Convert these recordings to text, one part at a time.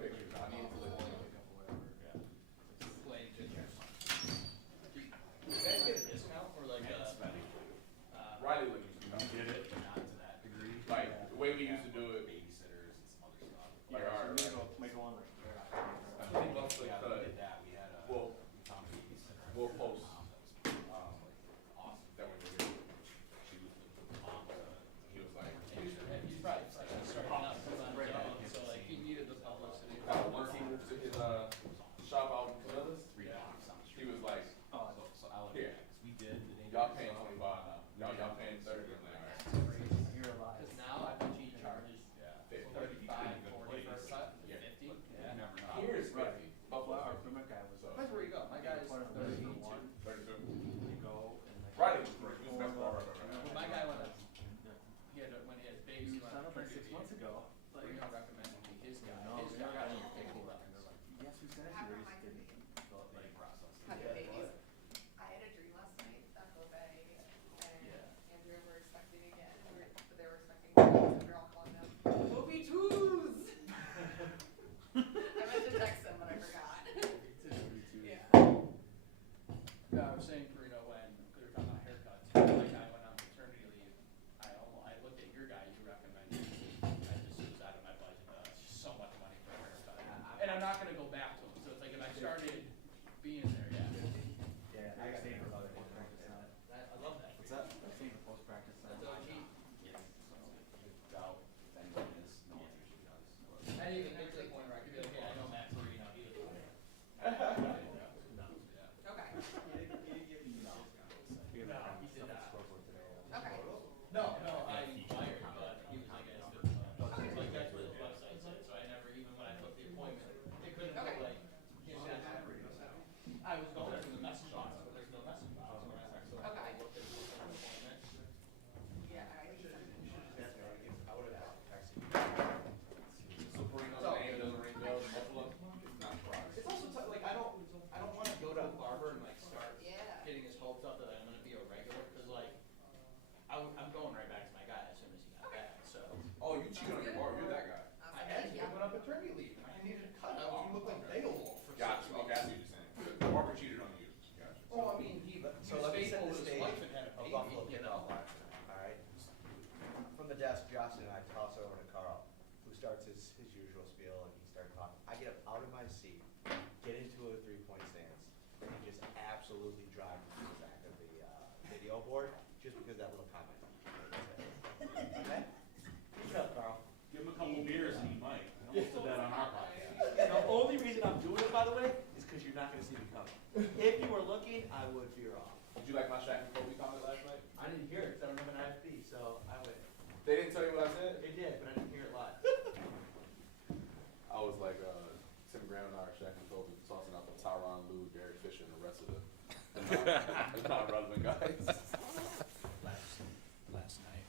take pictures. I need to like pick up or whatever. Yeah. Play pictures. You guys get a discount for like Riley would used to You did it, but not to that degree. like the way we used to do it. Babysitters and some other stuff. Like our Make one like Especially once We like did that. We had a we'll found a babysitter. we'll post Awesome. that when we were She was the mom. he was like he's probably starting out so like he needed the publicity. once he moved to his shop out in Columbus, he was like, So I'll let here, because we did. y'all paying 25 now. Y'all paying 30. I'm like, all right. you're alive. Because now I bet he charges Yeah. 35, 40 for a cut, 50. Yeah. Never know. Here's 50. Right. Buffalo. Our my guy was So, Depends where you go. My guy's 32. 32. You go and like. Riley was great. He was the best bar I've ever had. When my guy went up, when he had babies, You signed up like 6 months ago. Like, you don't recommend me his guy. No, His they guy got got in your $50. paperwork and they're like, yes, we sent it to you, they just didn't fill out the process. Having Yeah, babies. but- I had a dream last night that Jose and Andrew were expecting again, but they were expecting twins, and we were all calling them Bobby twos. I meant to text them, but I forgot. Yeah. Yeah, I was saying, Karina, when we were talking about haircuts, my guy went on maternity leave. I looked at your guy you recommended. I just was out of my budget. It's just so much money for a haircut. And I'm not gonna go back to him. So it's like if I started being there, Yeah, I got paid for about post practice on it. I love that. What's that? I paid for post practice on That's it. OG. Yeah. Doubt if anyone is, no one usually does. I didn't even get to the point where I could be like, hey, I know Matt Farina, he was on there. Okay. We No, have he did not. scoreboard today. Okay. No, I inquired, but he was like, like that's what his website said, so I never, even when I took the appointment, it couldn't go Okay. like, I was going through the message box, but there's no message box, so I Okay. looked at the appointment. Yeah, I think so. So Perino's name doesn't ring bells in Buffalo. It's not surprised. It's also like, I don't wanna go to a barber and like start Yeah. getting his hopes up that I'm gonna be a regular, cause like, I'm going right back to my guy as soon as he got back, so. Oh, you cheated on your bar. You're that guy. I had to, I went up maternity leave, and I needed a cut, I was gonna look like Beowulf for 6 Gotcha. weeks. Okay, I see what you're saying. The barber cheated on you. Gotcha. Well, I mean, he was So let me set faithful the to his stage wife and had a of baby, Buffalo you kickoff know? last night, all right? From the desk, Josh and I toss over to Carl, who starts his usual spiel, and he starts talking. I get up out of my seat, get into a three-point stance, and just absolutely drive to the back of the video board, just because that little comment. Okay? Keep it up, Carl. Give him a couple beers and he might. I almost did that on our podcast. The only reason I'm doing it, by the way, is because you're not gonna see me coming. If you were looking, I would veer off. Did you like my Shaq and Kobe comment last night? I didn't hear it, because I don't have an IFB, so I would. They didn't tell you what I said? It did, but I didn't hear it live. I was like, Tim Graham and I are Shaq and Kobe tossing out the Tyronn Lue, Derek Fisher, and the rest of the non-relevant guys. Last night. Last night,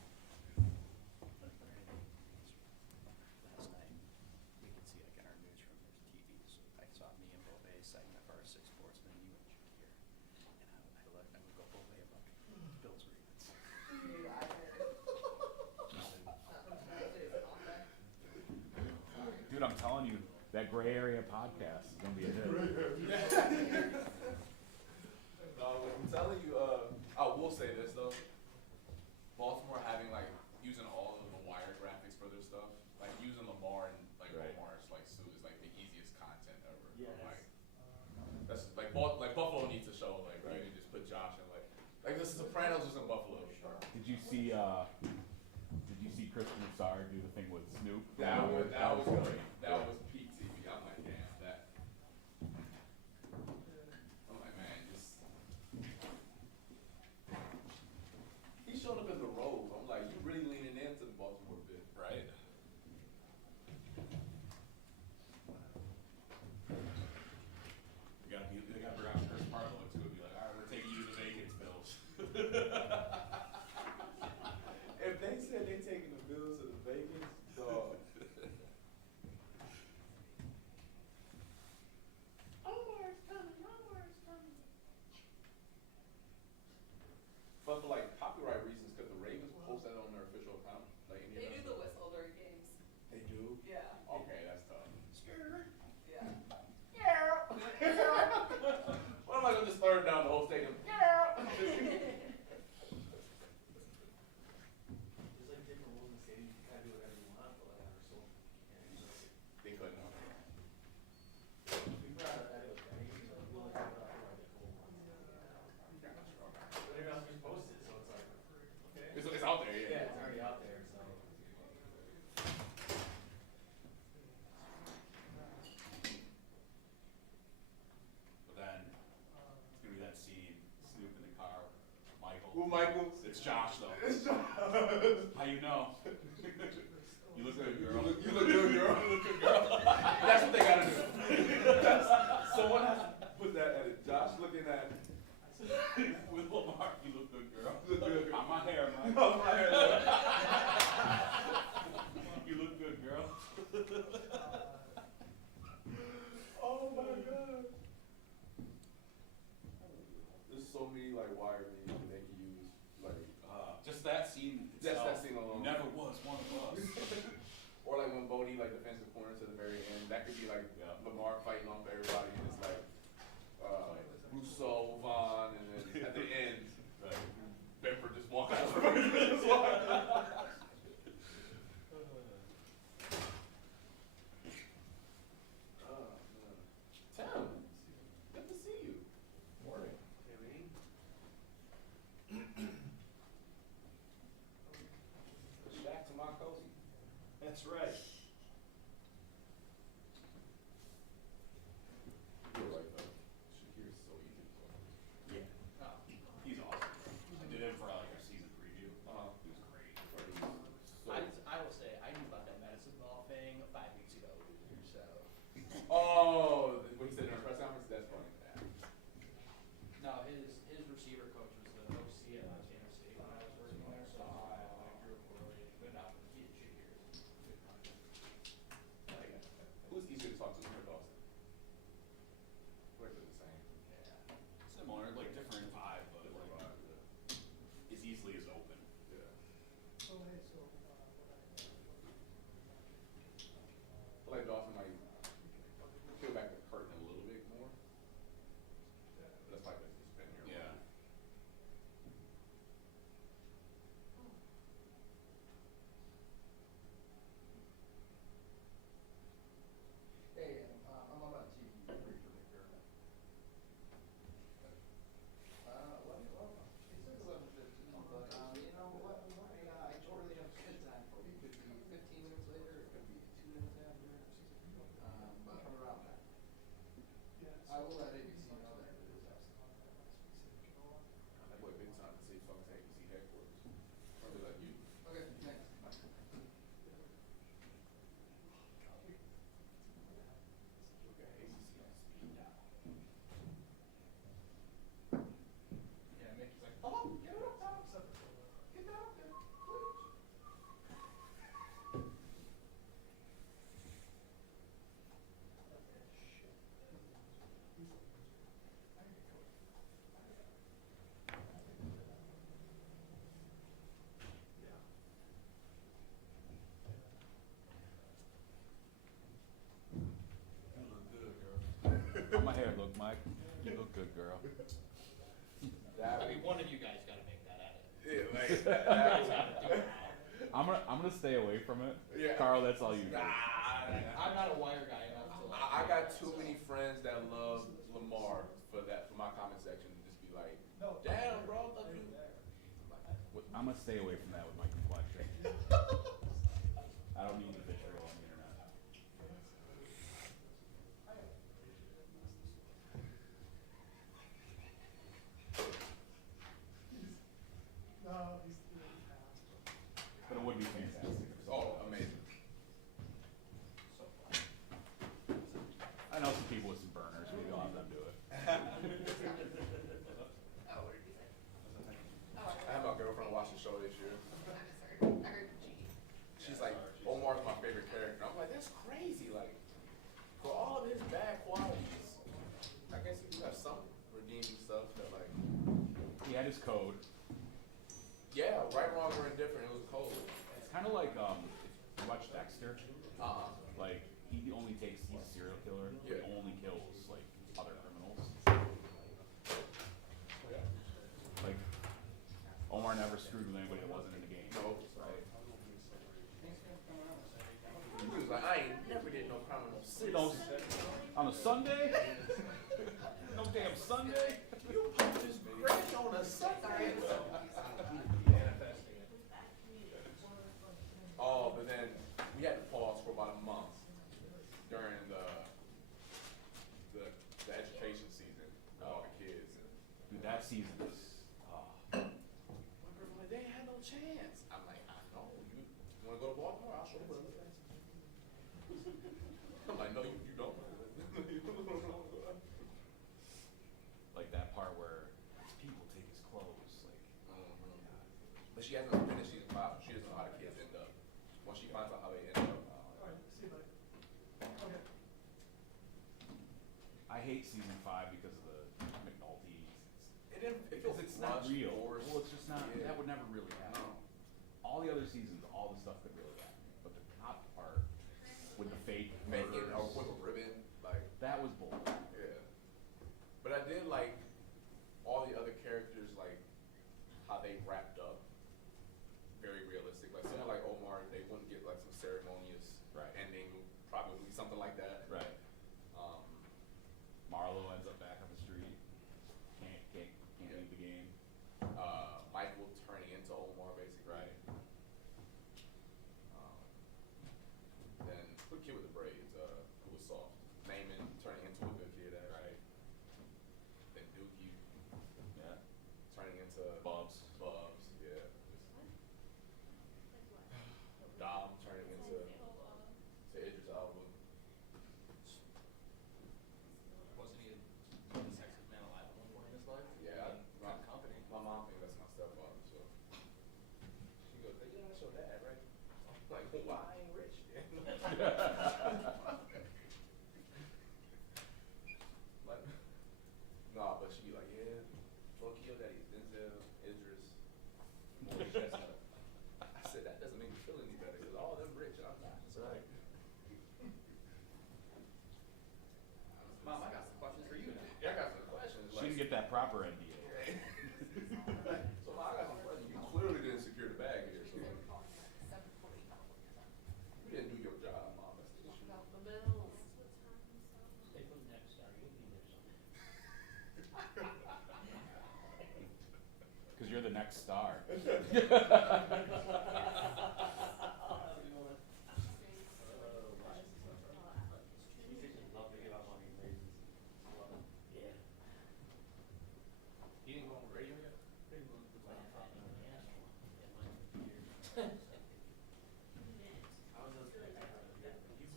we could see like in our newsroom, there's TV, so I saw me and Bove segment of our 6 sportsmen, you and Jude here. And I looked, I would go Bove, I'm like, Bills Ravens. Dude, I'm telling you, that gray area podcast is gonna be a hit. No, I'm telling you, I will say this though. Baltimore having like using all of the wire graphics for their stuff, like using Lamar and like Right. Lamar's like suit is like the easiest content ever. Yes. Like that's like Buffalo needs to show like right. You can just put Josh in like the Sopranos was in Buffalo. Did you see Christian Sarr do the thing with Snoop? That was great. That was peak TV. I'm like, damn, that. I'm like, man, just. He showed up in the robe. I'm like, you really leaning into the Baltimore bit, right? They gotta bring out Chris Parlow too, and be like, all right, we're taking you to the Vegas Bills. If they said they taking the Bills to the Vegas, dog. Well, Michael. It's Josh though. It's Josh. How you know? You look good, girl. You look good, girl. You look good, girl. That's what they gotta do. Someone has to put that edit. Josh looking at With Lamar, you look good, girl. You look good, girl. On my hair, man. Oh, my hair. You look good, girl. Oh my god. There's so many like wire memes that they can use. Like Just that scene. just itself that scene alone. Never was one of us. Or like when Bodie like defends the corner to the very end. That could be like Lamar fighting off everybody and it's like Rousseau, Vaughn, and then at the end, Benford just walk out. Just walk out. Tim, good to see you. Morning. Back to my cozy. That's right. You're right though. Shakir's so easy to talk to. Yeah. He's awesome. I did him for like our season preview. He was great. I will say, I knew about that medicine ball thing 5 weeks ago, so. Oh, what he said in our press conference? That's funny. No, his receiver coach was the OC at Montana State when I was working there, so I drew a correlation, but no, he had shit years. Who's easier to talk to, him or Dawson? We're the same. Yeah. Similar, like different vibe, but like it's easily as open. Yeah. I feel like Dawson might peel back the curtain a little bit more. But that's probably because he's been here. Yeah. Hey, I'm on TV for McDermott. Well, she said 11:15, but, you know what, I don't really have a good time for it. It could be 15 minutes later, it could be 2 minutes after, but I'm around that. I will let ABC know that it is us. That boy big time to see fucking ABC headquarters. Probably like you. Okay, thanks. Bye. Okay, ABC on speed dial. Yeah, Mickey's like, oh, get it up, Tom. Get that up there, please. You look good, girl. How my hair look, Mike? You look good, girl. That I mean, one of you guys gotta make that edit. yeah, like You guys gotta do it now. I'm gonna stay away from it. Yeah. Carl, that's all you do. I'm not a wire guy enough to like. I got too many friends that love Lamar for my comment section to just be like, damn, bro, I thought you. I'm gonna stay away from that with my complexion. I don't need the vitriol on the internet. But it would be fantastic. if it was Oh, amazing. I know some people with some burners. Maybe I'll have them do it. Oh, what did you say? Oh, I had my girlfriend watch the show this year. I misheard. I heard G. She's like, Omar's my favorite character. I'm like, that's crazy. Like, for all of his bad qualities, I guess he do have some redeeming stuff that like, He had his code. yeah, right, wrong, or indifferent. It was cold. It's kind of like if you watch Dexter. Like he only takes he's a serial killer. Yeah. He only kills like other criminals. Like Omar never screwed with anybody that wasn't in the game. No. Right. He was like, I ain't never did no criminal You know, on a Sunday. No damn Sunday. You put this great on a Sunday. Oh, but then we had to pause for about a month during the education season with all the kids. Dude, that season is she hasn't finished season 5, so she doesn't know how the kids end up. Once she finds out how they end up, I hate season 5 because of the McNulty. it feels It's not rushed, real. forced. Well, it's just not. Yeah. That would never really happen. No. All the other seasons, all the stuff could really happen, but the top part with the fake Making murders, or with a ribbon, like that was bull. yeah. But I did like all the other characters, like how they wrapped up. Very realistic. Like someone like Omar, they wouldn't get like some ceremonious Right. ending, probably something like that. Right. Marlo ends up back on the street. Can't Yeah. leave the game. Michael turning into Omar, basically. Right. Then the kid with the braids, who was soft. Naaman turning into a good kid, actually. Right. Then Dookie Yeah. turning into Bubs. yeah. Dom turning into Idris Elba. Wasn't he the sexiest man alive at one point in his life? Yeah, Good company. my mom thinks that's my stepfather, so she goes, "Yeah, that's your dad, right?" I'm like, "Well, why I ain't rich then?" Like, nah, but she be like, "Yeah, low-key your daddy, Denzel, Idris, Morris Chestnut." I said, "That doesn't make me feel any better, because all of them rich, and I'm not." So Right. Mom, I got some questions for you. Yeah, I got some questions. She didn't get that proper NDA. So I got some questions. You clearly didn't secure the bag here, so like, you didn't do your job, Mom. That's the issue. About the bills. Stay for the next star, you'll be there someday. Because you're the next star. Love to give out money and raises. Yeah. He didn't go on the radio yet? He's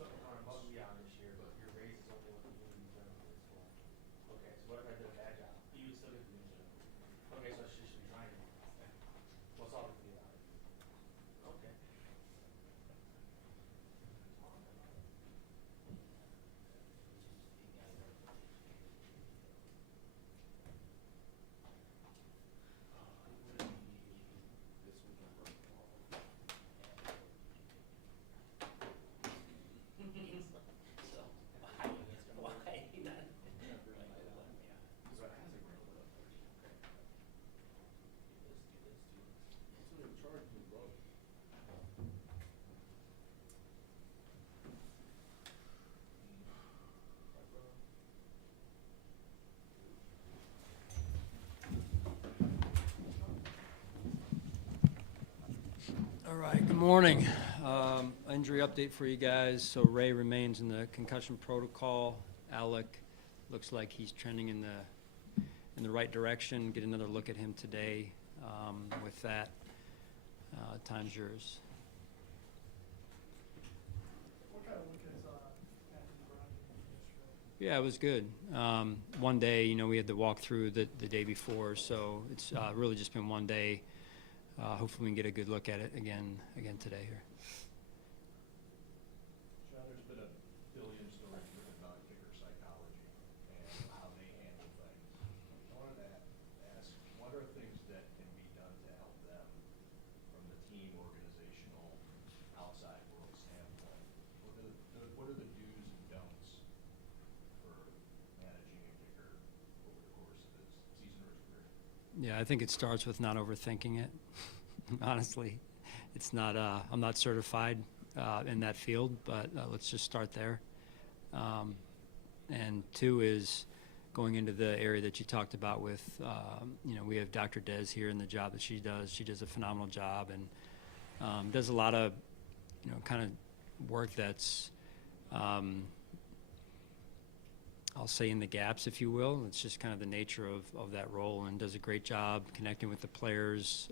looking for above and beyond this year, but your raise is only what the union generally is for. Okay, so what if I did a bad job? You would still get the union general. Okay, so she should be trying to. What's all the about it? Okay. All right, good morning. Injury update for you guys. So Ray remains in the concussion protocol. Alec looks like he's trending in the right direction. Get another look at him today. With that, time's yours. What kind of look is Anthony Brown yesterday? Yeah, it was good. One day, we had the walkthrough the day before, so it's really just been one day. Hopefully we can get a good look at it again today here. John, there's been a billion stories written about kicker psychology and how they handle things. I wanted to ask, what are things that can be done to help them from the team organizational outside world standpoint? What are the do's and don'ts for managing a kicker over the course of his season or his career? Yeah, I think it starts with not overthinking it. Honestly, it's not. I'm not certified in that field, but let's just start there. And two is going into the area that you talked about with. We have Dr. Des here in the job that she does. She does a phenomenal job and does a lot of, kind of work that's. I'll say in the gaps, if you will. It's just kind of the nature of that role, and does a great job connecting with the players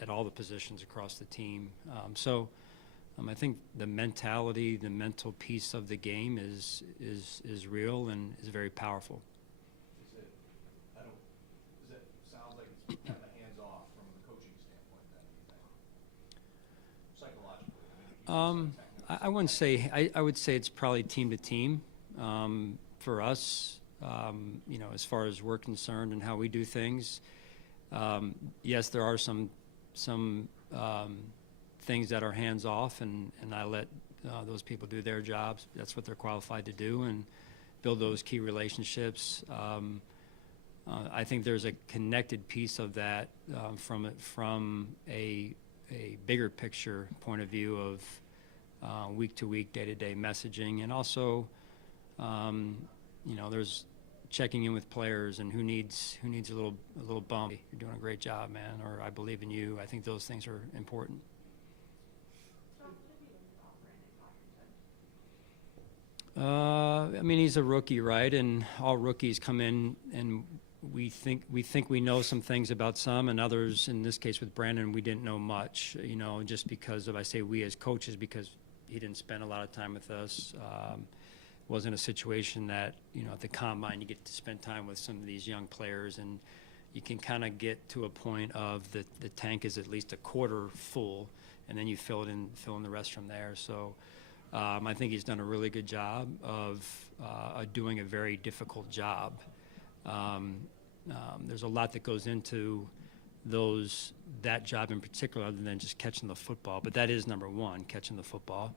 at all the positions across the team. I think the mentality, the mental piece of the game is real and is very powerful. Sounds like it's kind of hands off from the I wouldn't say, I would say it's probably team to team. For us, you know, as far as we're concerned and how we do things, yes, there are some things that are hands off, and I let those people do their jobs. That's what they're qualified to do, and build those key relationships. I think there's a connected piece of that from a bigger picture point of view of week to week, day to day messaging, and also, you know, there's checking in with players and who needs a little bump. You're doing a great job, man, or I believe in you. I think those things are important. I mean, he's a rookie, right? And all rookies come in, and we think we know some things about some, and others. In this case, with Brandon, we didn't know much. You know, just because of, I say we as coaches, because he didn't spend a lot of time with us. Wasn't a situation that, you know, at the combine you get to spend time with some of these young players, and you can kind of get to a point of the tank is at least a quarter full, and then you fill in the rest from there. So. I think he's done a really good job of doing a very difficult job. There's a lot that goes into that job in particular, other than just catching the football. But that is number one, catching the football.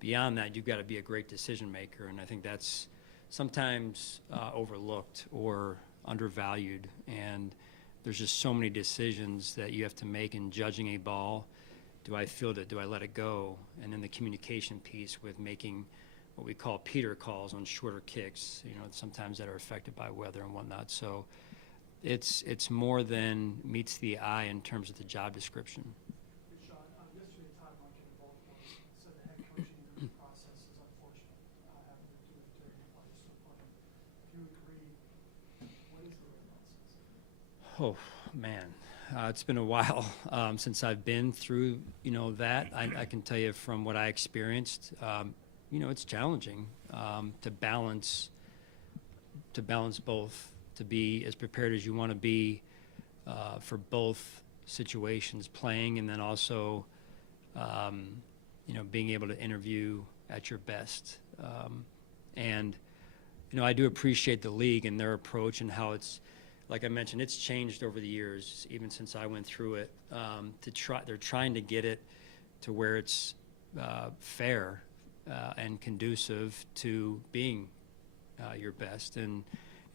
Beyond that, you've got to be a great decision maker, and I think that's sometimes overlooked or undervalued. And there's just so many decisions that you have to make in judging a ball. Do I field it? Do I let it go? And then the communication piece with making what we call Peter calls on shorter kicks, you know, sometimes that are affected by weather and whatnot. So it's more than meets the eye in terms of the job description. Sean, yesterday Todd Monken in Baltimore said the head coaching process is unfortunate, having to do it during the players still playing. If you agree, what is the right process? Oh, man. It's been a while since I've been through, you know, that. I can tell you from what I experienced, you know, it's challenging to balance both, to be as prepared as you want to be for both situations, playing and then also, you know, being able to interview at your best. And, you know, I do appreciate the league and their approach and how it's, like I mentioned, it's changed over the years, even since I went through it. They're trying to get it to where it's fair and conducive to being your best, and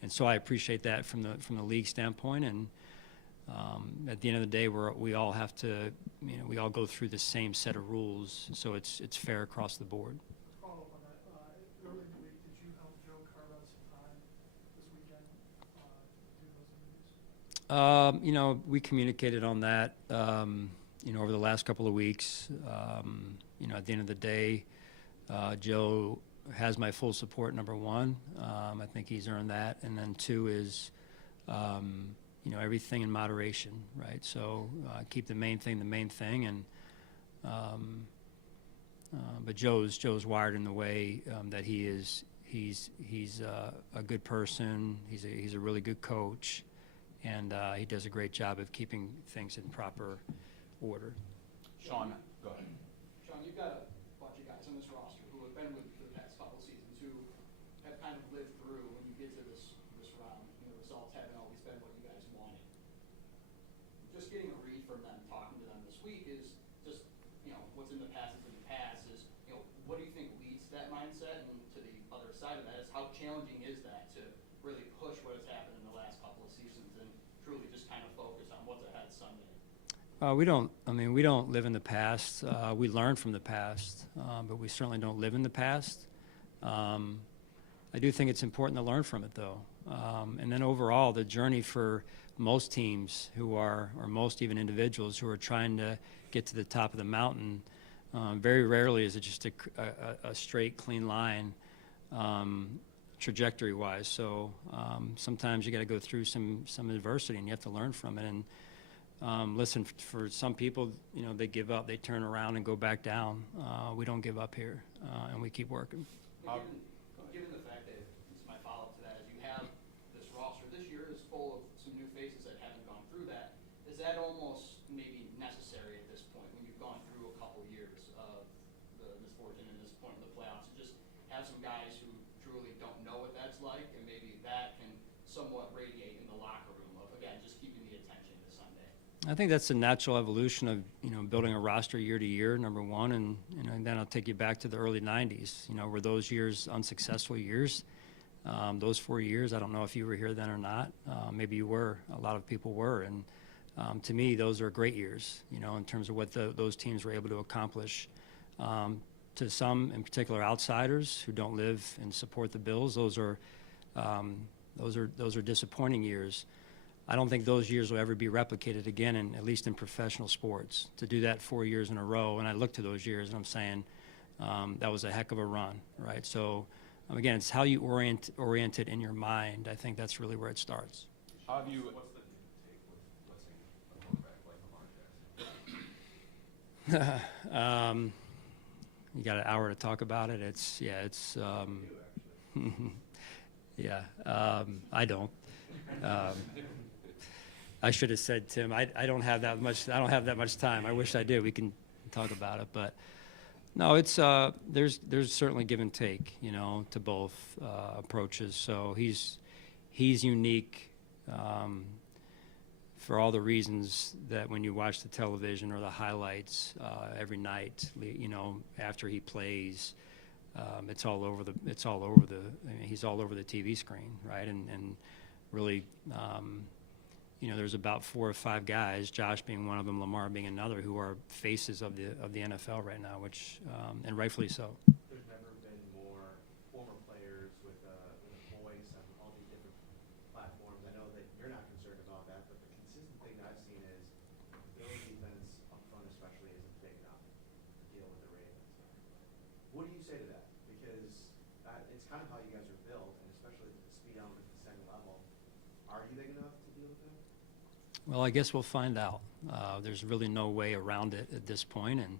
so I appreciate that from the league standpoint. And at the end of the day, we all have to, you know, we all go through the same set of rules, so it's fair across the board. Follow up on that. Early in the week, did you help Joe carve out some time this weekend to do those interviews? You know, we communicated on that, you know, over the last couple of weeks. You know, at the end of the day, Joe has my full support, number one. I think he's earned that. And then two is, you know, everything in moderation, right? So keep the main thing the main thing. And but Joe's wired in the way that he is. He's a good person. He's a really good coach. And he does a great job of keeping things in proper order. Sean, go ahead. Sean, you've got a bunch of guys on this roster who have been with you for the past couple of seasons, who have kind of lived through when you get to this round. You know, results haven't always been what you guys wanted. Just getting a read from them, talking to them this week is just, you know, what's in the past is in the past. Is, you know, what do you think leads to that mindset? And to the other side of that is, how challenging is that to really push what has happened in the last couple of seasons and truly just kind of focus on what's ahead Sunday? We don't live in the past. We learn from the past, but we certainly don't live in the past. I do think it's important to learn from it, though. And then overall, the journey for most teams or most even individuals who are trying to get to the top of the mountain, very rarely is it just a straight, clean line trajectory-wise. So sometimes you got to go through some adversity, and you have to learn from it. And listen, for some people, you know, they give up, they turn around and go back down. We don't give up here, and we keep working. Given the fact that, this is my follow-up to that, is you have this roster this year is full of some new faces that haven't gone through that. Is that almost maybe necessary at this point when you've gone through a couple years of the misfortune in this point in the playoffs, and just have some guys who truly don't know what that's like, and maybe that can somewhat radiate in the locker room of, again, just keeping the attention to Sunday. I think that's the natural evolution of, building a roster year to year, number one, and then I'll take you back to the early 90s. Were those years unsuccessful years? Those 4 years, I don't know if you were here then or not. Maybe you were. A lot of people were, and to me, those are great years, in terms of what those teams were able to accomplish. To some, in particular, outsiders who don't live and support the Bills, those are disappointing years. I don't think those years will ever be replicated again, at least in professional sports. To do that 4 years in a row, and I look to those years and I'm saying that was a heck of a run, right? So again, it's how you orient it in your mind. I think that's really where it starts. How have you? What's the give and take with, let's say, a quarterback like Lamar Jackson? You got an hour to talk about it. I don't. I should have said, Tim, I don't have that much time. I wish I did. We can talk about it, but no, it's there's certainly give and take, to both approaches. So he's unique for all the reasons that when you watch the television or the highlights every night, after he plays, he's all over the TV screen, right? And really, there's about 4 or 5 guys, Josh being one of them, Lamar being another, who are faces of the NFL right now, which and rightfully so. There's never been more former players with a voice on all these different platforms. I know that you're not concerned about that, but the consistent thing that I've seen is Bills defense up front especially isn't big enough to deal with the Ravens. What do you say to that? Because it's kind of how you guys are built, and especially with the speed element at the second level. Are you big enough to deal with that? Well, I guess we'll find out. There's really no way around it at this point, and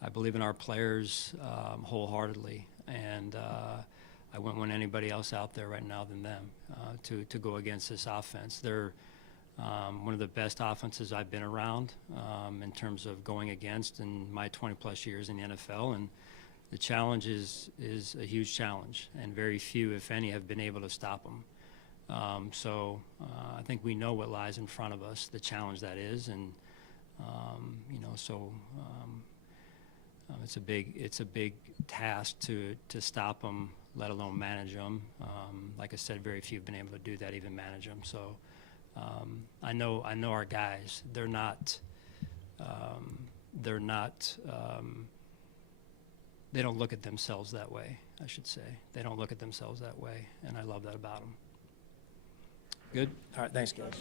I believe in our players wholeheartedly, and I wouldn't want anybody else out there right now than them to go against this offense. They're one of the best offenses I've been around in terms of going against in my 20-plus years in the NFL, and the challenge is a huge challenge, and very few, if any, have been able to stop them. So I think we know what lies in front of us, the challenge that is, and it's a big task to stop them, let alone manage them. Like I said, very few have been able to do that, even manage them. So I know our guys. They're not. They don't look at themselves that way, I should say. They don't look at themselves that way, and I love that about them. Good? All right, thanks, guys.